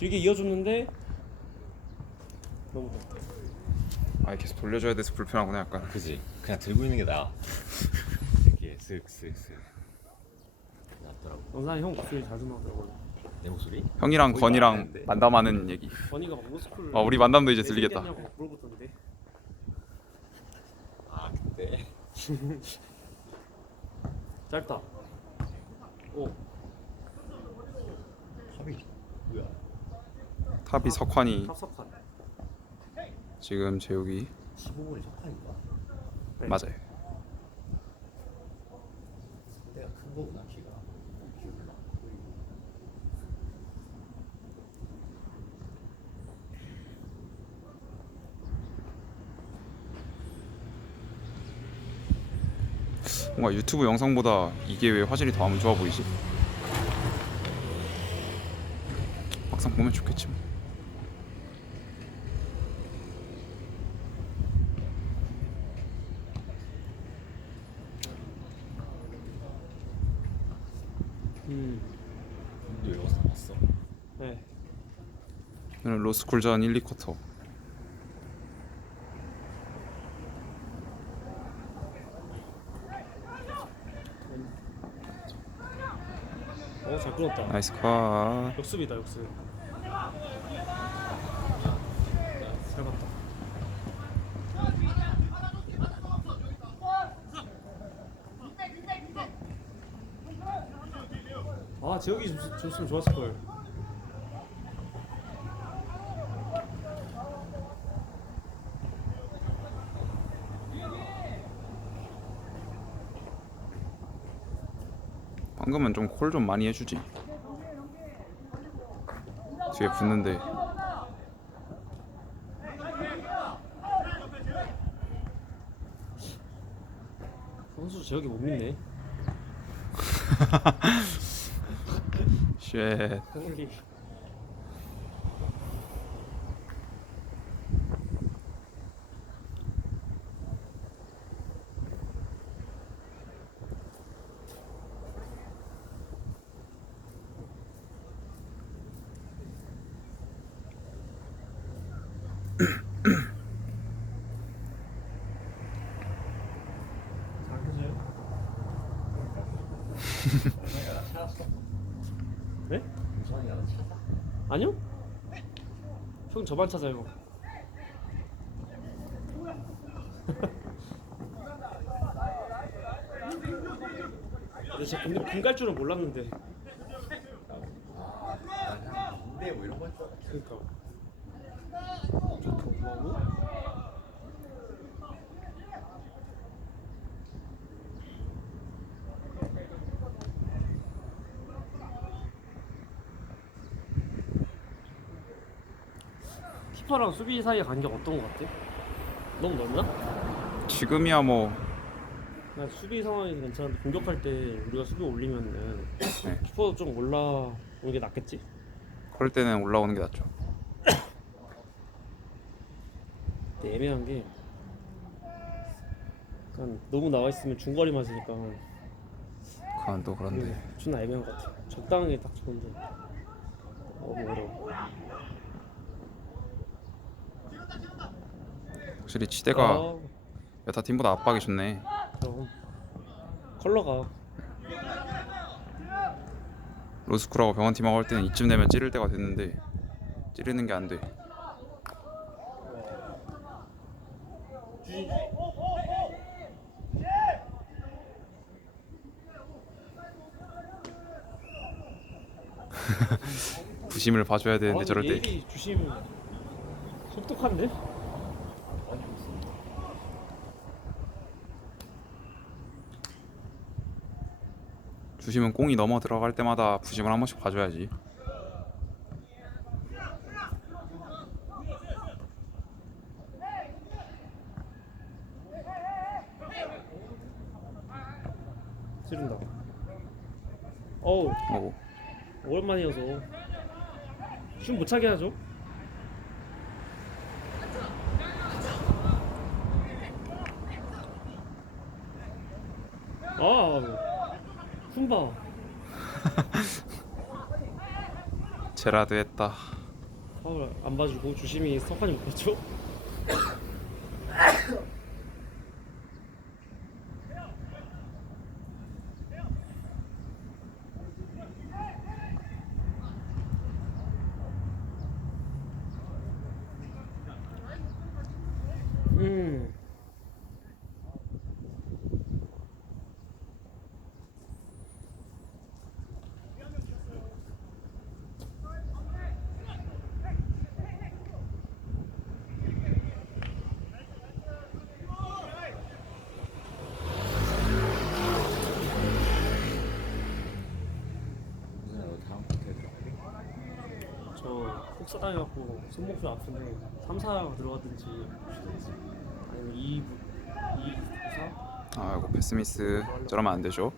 길게 이어줬는데 너무 아. 계속 돌려줘야 돼서 불편하구나 약간. 그지. 그냥 들고 있는 게 나아. 이렇게 쓱쓱쓱 낫더라고. 영상에 형 목소리 잘 들어가더라고요 내 목소리? 형이랑 거의 건이랑. 만담하는 얘기. 건이가 막 로스쿨 어 우리 만담도 이제 왜 들리겠다. 물어보던데. 아 그때? 짧다. 오 탑이 뭐야 탑이 석환이 탑석한 지금 재욱이 15분이 석판인가? 네. 맞아요 상대가 큰 거구나 키가 기억나 뭔가 유튜브 영상보다 이게 왜 화질이 더 안 좋아 보이지? 막상 보면 좋겠지 뭐. 음. 너 영상 봤어? 네 오늘 로스쿨전 1, 2쿼터. 어잘 끊었다. 나이스 컷. 역습이다 역습. 잘 봤다. 아 재욱이 줬- 줬으면 좋았을걸 방금은 좀콜 좀 많이 해주지. 뒤에 붙는데. 선수 재욱이 못 믿네. 쉣 홀리 잘 켜져요? 동선이가 나 찾았어? 네? 아니요? 형 저만 찾아요. 근데 제가 근데 금갈 줄은 몰랐는데. 아 군대 뭐 이런 거줄 알았지 그러니까. 좋게 올라오고. 키퍼랑 수비 사이의 간격 어떤 것 같아? 너무 넓나? 지금이야 뭐 난 수비 상황이 괜찮은데 공격할 때 우리가 수비 올리면은 네. 키퍼도 좀 올라오는 게 낫겠지? 그럴 때는 올라오는 게 낫죠 근데 애매한 게 약간 너무 나와 있으면 중거리 맞으니까 그건 또 그런데 존나 애매한 것 같아. 적당히 딱 좋은데 너무 어려워. 확실히 치대가 아, 여타 팀보다 압박이 좋네. 그럼 컬러가. 로스쿨하고 병원 팀하고 할 때는 이쯤 되면 찌를 때가 됐는데 찌르는 게 안 돼. 부심을 봐줘야 되는데 아, 저럴 때. 얘기 주심 속독한데? 주심은 공이 넘어 들어갈 때마다 부심을 한 번씩 봐줘야지. 찌른다. 어우. 어, 오랜만이어서. 춤 못 차게 하죠? 아, 흠바. 제라드 했다 파울 안 봐주고 주심이 석환이 못 봤죠? 음. 누나 너 다음 쿼터에 들어가 저 혹사당해갖고 손목이 아픈데 3, 4 들어갔든지 아니면 2, 2, 4? 아 이거 패스미스 저러면 안 되죠.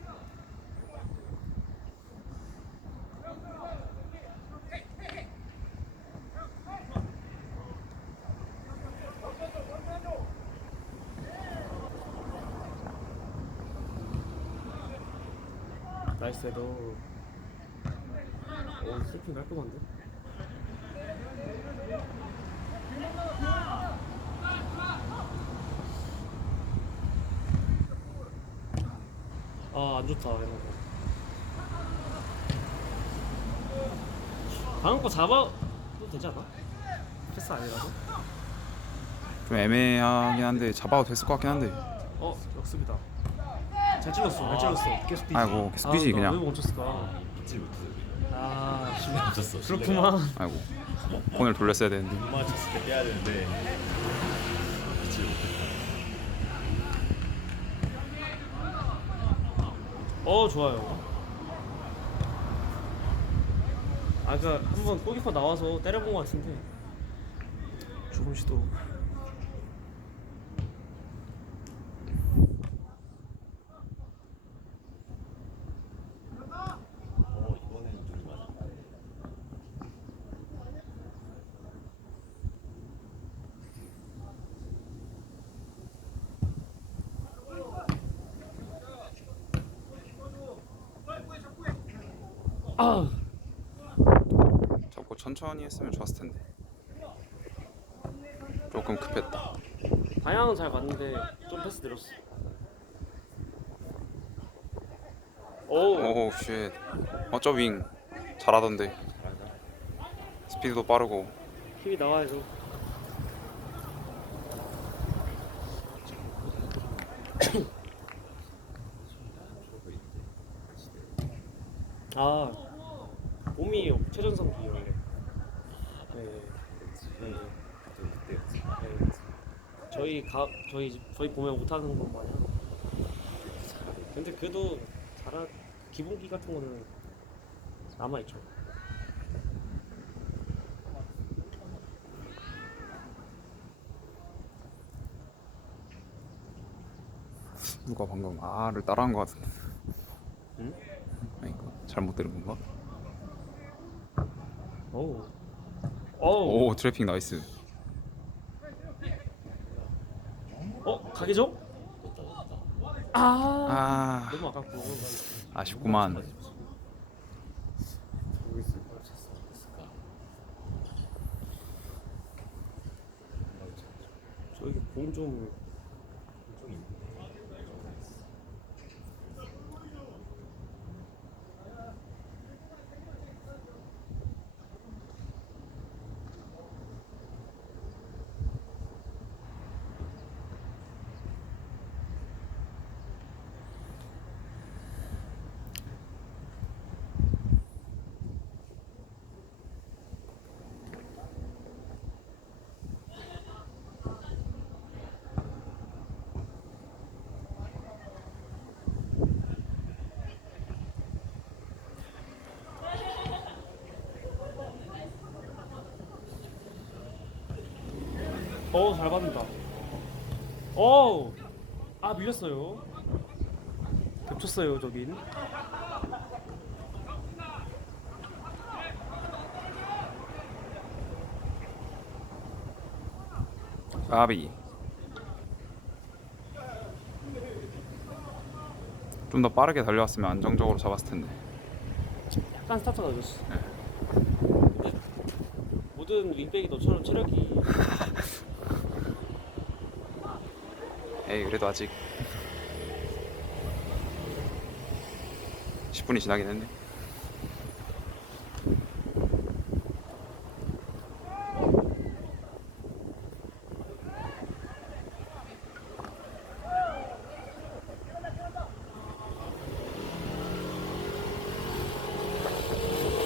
나이스 헤더 오 슬핑 깔끔한데? 아 안 좋다 이런 거. 방금 거 잡아도 되지 않아? 패스 아니라서? 좀 애매하긴 한데 잡아도 됐을 것 같긴 한데. 어 역습이다. 잘 찔렀어 잘 찔렀어. 계속 뛰지. 아이고, 계속 뛰지, 아, 그냥. 왜 멈췄을까? 못해 아 멈췄어 그렇구만. 아이고 폰을 돌렸어야 되는데. 못 맞췄을 때 빼야 되는데 어 좋아요. 아까 한번 골키퍼 나와서 때려본 것 같은데 조금 시도. 어 이번엔 눈이 맞았다 아 잡고 천천히 했으면 좋았을 텐데. 조금 급했다. 방향은 잘 맞는데 좀 패스 느렸어. 오 오호 쉣. 어저 윙 잘하던데. 스피드도 빠르고. 힘이 나와야죠. 저거 있는데 아 몸이 최전성기 원래. 네. 네. 그때 그때였지 네. 저희 가 저희 보면 못하는 것 마냥. 근데 그래도 잘한 기본기 같은 거는 남아 있죠. 누가 방금 아를 따라한 것 같은데. 응? 아닌가? 잘못 들은 건가? 오. 오. 오 트래핑 나이스. 어 가게죠? 아. 아 너무 아깝고. 아쉽구만. 저기 공좀 좀 있는데 어, 잘 받는다. 어. 아, 밀렸어요. 겹쳤어요, 저긴. 까비. 좀 더 빠르게 달려왔으면 안정적으로 잡았을 텐데. 약간 스타트가 늦었어. 모든 윙백이 너처럼 체력이 에이 그래도 아직 10분이 지나긴 했네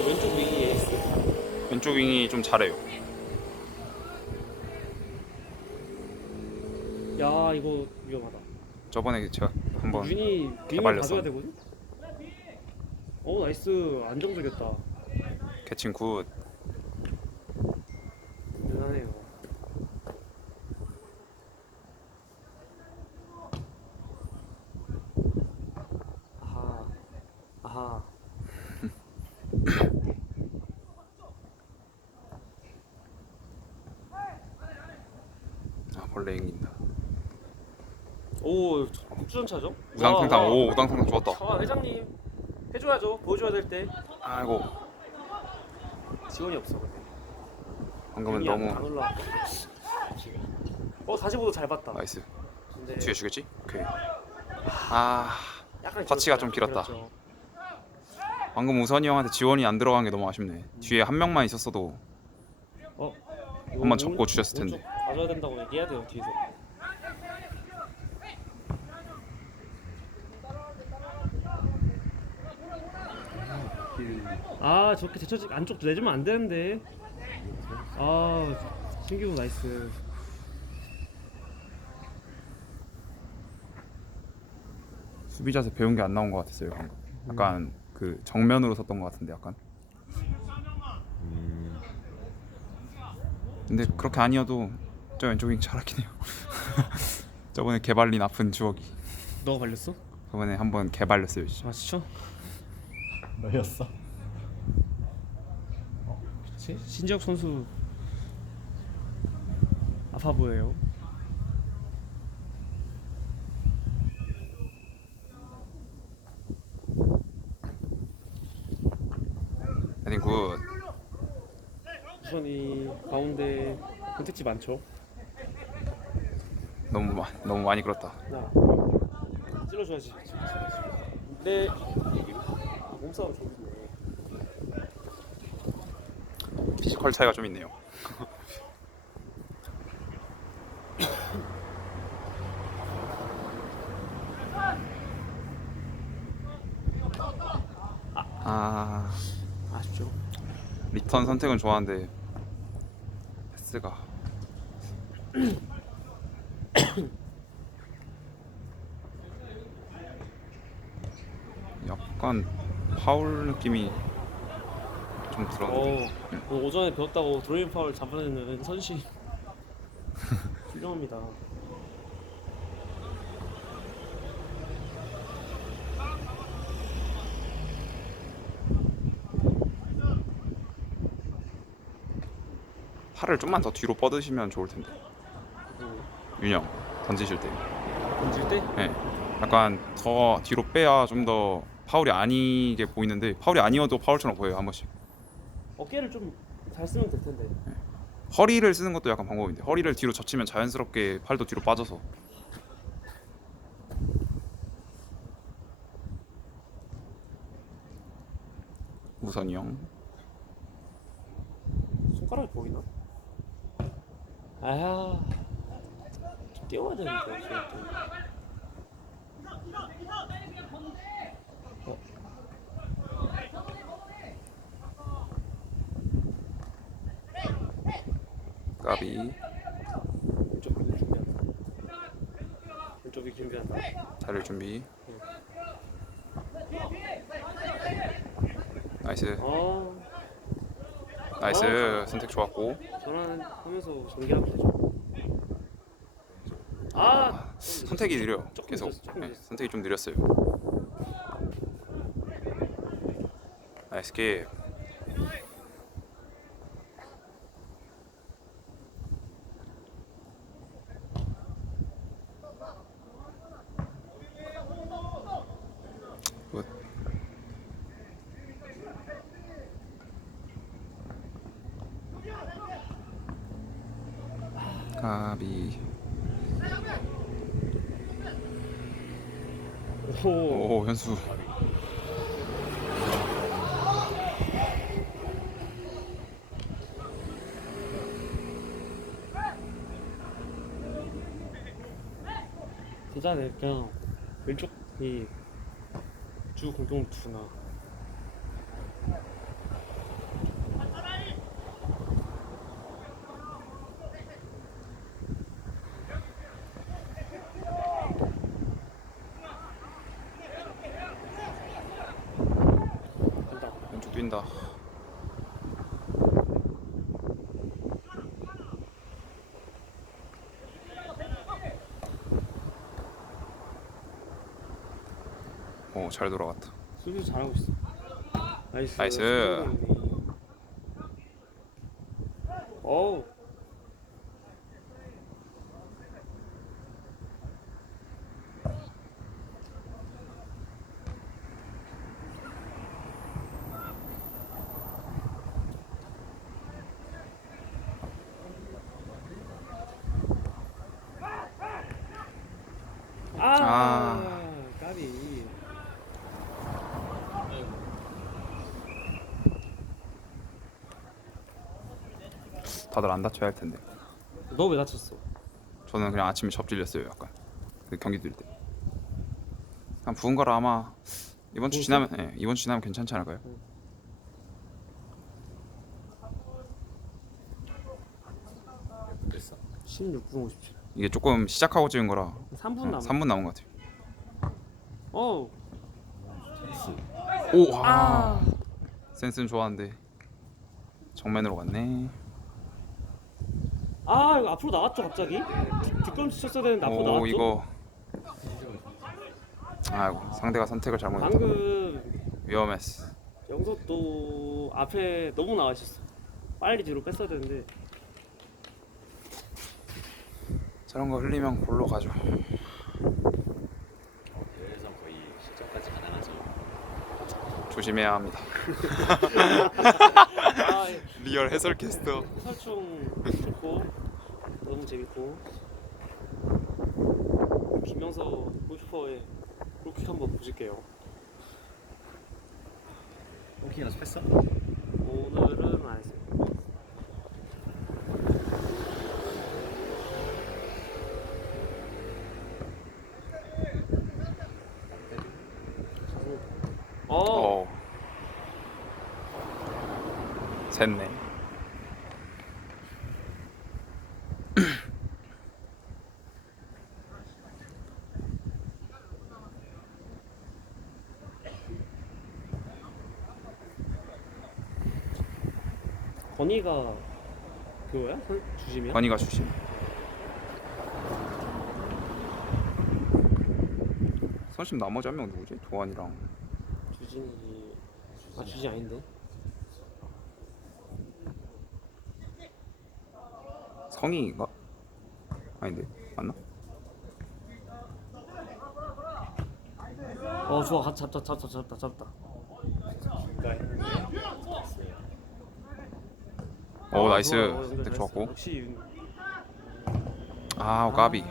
왼쪽 윙이 에이스. 왼쪽 윙이 좀 잘해요 야 이거 위험하다. 저번에 제가 한번 윤이 개발렸어. 가져야 되거든. 오 나이스 안정적이었다. 캐칭 굿 대단해요. 아하 아하. 아, 벌레 이긴다 오 국주전차죠? 우당탕탕 와, 오 우당탕탕 좋았다 아 회장님 해줘야죠 보여줘야 될 때 아이고 지원이 없어 근데 방금은 안- 너무 안 올라 어 45도 잘 봤다 나이스 근데 뒤에 주겠지? 오케이 아 약간 터치가 길었다. 좀 길었다. 길었죠. 방금 우선이 형한테 지원이 안 들어간 게 너무 아쉽네 뒤에 한 명만 있었어도 어 한번 접고 오른- 주셨을 텐데. 오른쪽 가져야 된다고 얘기해야 돼요 뒤에서 아 저렇게 제쳐지 안쪽 내주면 안 되는데. 아 신규 나이스. 수비 자세 배운 게 안 나온 것 같았어요 방금 약간 그 정면으로 섰던 것 같은데 약간. 음, 근데 그렇게 아니어도 저 왼쪽 윙 잘하긴 해요. 저번에 개발린 아픈 추억이. 너가 발렸어? 저번에 한번 개발렸어요 진짜. 아 진짜? 너였어? 그치? 신지혁 선수 아파 보여요. 헤딩 굿. 우선 이 가운데 선택지 많죠? 너무 마, 너무 많이 끌었다. 야 찔러줘야지. 네 몸싸움 좋네. 피지컬 차이가 좀 있네요. 아 아쉽죠. 리턴 선택은 좋아하는데 패스가. 약간 파울 느낌이 좀 들었는데. 어, 오늘 오전에 배웠다고 드로잉 파울 잡아내는 선시. 훌륭합니다. 팔을 좀만 더 뒤로 뻗으시면 좋을 텐데. 음, 윤영 던지실 때. 던질 때? 네. 약간 더 뒤로 빼야 좀 더 파울이 아니게 보이는데 파울이 아니어도 파울처럼 보여요 한 번씩. 어깨를 좀 잘 쓰면 될 텐데. 허리를 쓰는 것도 약간 방법인데 허리를 뒤로 젖히면 자연스럽게 팔도 뒤로 빠져서. 우선이 형. 손가락이 보이나? 아야 좀 띄워야 되는데. 까비. 왼쪽 위 준비한다. 왼쪽 위 준비한다. 자를 준비. 나이스. 아 나이스. 선택 좋았고. 전환 하면서 전개하면 되죠. 아! 선택이 느려 조금 계속 늦었어, 조금 네, 늦었어. 선택이 좀 느렸어요. 나이스 게 까비. 오. 오 현수. 진짜네 그냥 왼쪽이 주 공격 투나. 뛴다. 오 잘 돌아갔다. 수비 잘하고 있어. 나이스. 나이스. 어우. 아, 아. 까비. 다들 안 다쳐야 할 텐데. 너 왜 다쳤어? 저는 그냥 아침에 접질렸어요 약간 그 경기 뛸 때. 그냥 부은 거라 아마 이번 주 지나면 예, 이번 주 지나면 괜찮지 않을까요? 됐어? 16분 57. 이게 조금 시작하고 찍은 거라 3분 어, 남았. 3분 남은 것 같아요. 찬스. 오, 와. 아. 센스는 좋았는데 정면으로 갔네. 아 이거 앞으로 나왔죠 갑자기? 뒷- 뒷걸음치 쳤어야 되는데 앞으로 오 나왔죠? 이거 아이고 상대가 선택을 잘못했다. 방금 위험했어. 영석도 앞에 너무 나와 있었어. 빨리 뒤로 뺐어야 되는데 저런 거 흘리면 골로 가죠. 어, 대회에서 거의 실전까지 가능하죠. 조심해야 합니다. 아 리얼 해설 캐스터. 설총 좋고 너무 재밌고 김영서 골키퍼의 골킥 한번 보실게요. 오케이 연습했어? 오늘은 안 했어요. 어, 어. 샜네. 건이가 그거야? 선- 주심이야? 건이가 주심. 선심 나머지 한 명 누구지? 도환이랑 주진이 아 주진 아닌데? 성희인가? 아닌데 맞나? 어 좋아 같이 잡자 잡자 잡다 잡다. 중간에 오 아, 나이스. 근데 네. 좋았고. 역시 윤- 아 까비.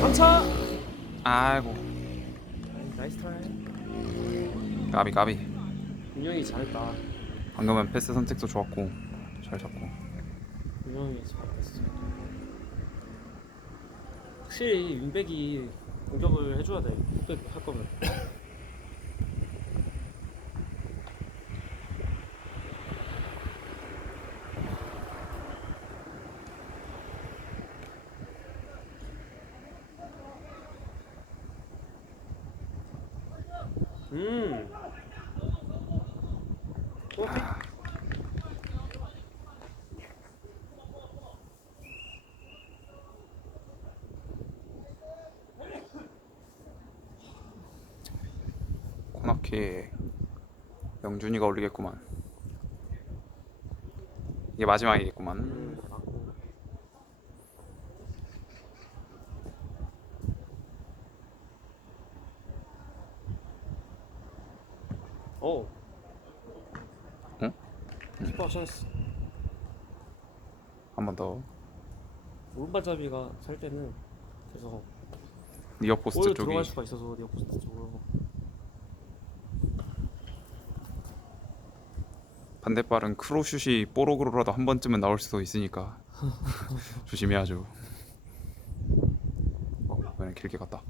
강차. 아이고 나이스 트라이. 까비 까비. 윤영이 잘했다. 방금은 패스 선택도 좋았고 잘 잡고. 윤영이 잘했어. 확실히 윤백이 공격을 해줘야 돼. 할 거면. 음. 오케이. 코너킥 영준이가 올리겠구만. 이게 마지막이겠구만. 음. 어. 응? 키퍼 찬스. 한 번 더. 오른발잡이가 살 때는 계속 니어 포스트 골 쪽이 들어갈 수가 있어서 니어 포스트 쪽으로. 반대발은 크로슛이 뽀록으로라도 한 번쯤은 나올 수도 있으니까 조심해야죠. 어, 이번엔 길게 갔다.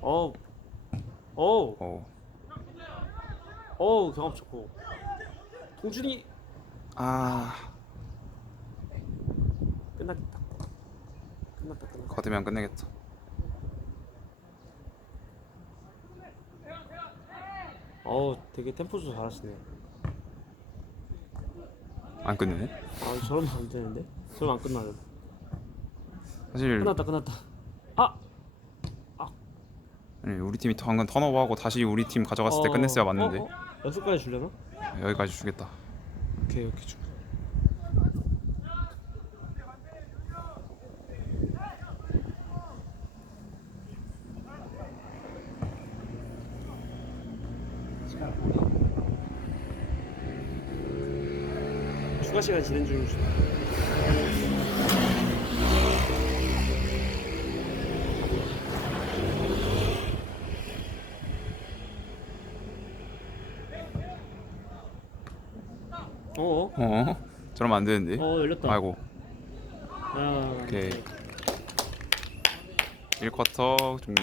어. 어. 어. 어 경험 좋고. 동준이 아, 끝났다. 끝났다 끝났다. 거두면 끝내겠다. 어우 되게 템포 좀 잘하시네. 안 끝내네. 아 저러면 안 되는데? 저러면 안 끝나요. 사실 끝났다 끝났다. 아 아니, 우리 팀이 방금 턴오버하고 다시 우리 팀 가져갔을 때 끝냈어야 맞는데 어, 어? 연습까지 주려나? 여기까지 주겠다. 오케이 오케이 주. 시간 진행 중이시. 어? 어? 저러면 안 되는데. 어 열렸다. 아이고. 야, 오케이. 1쿼터 종료.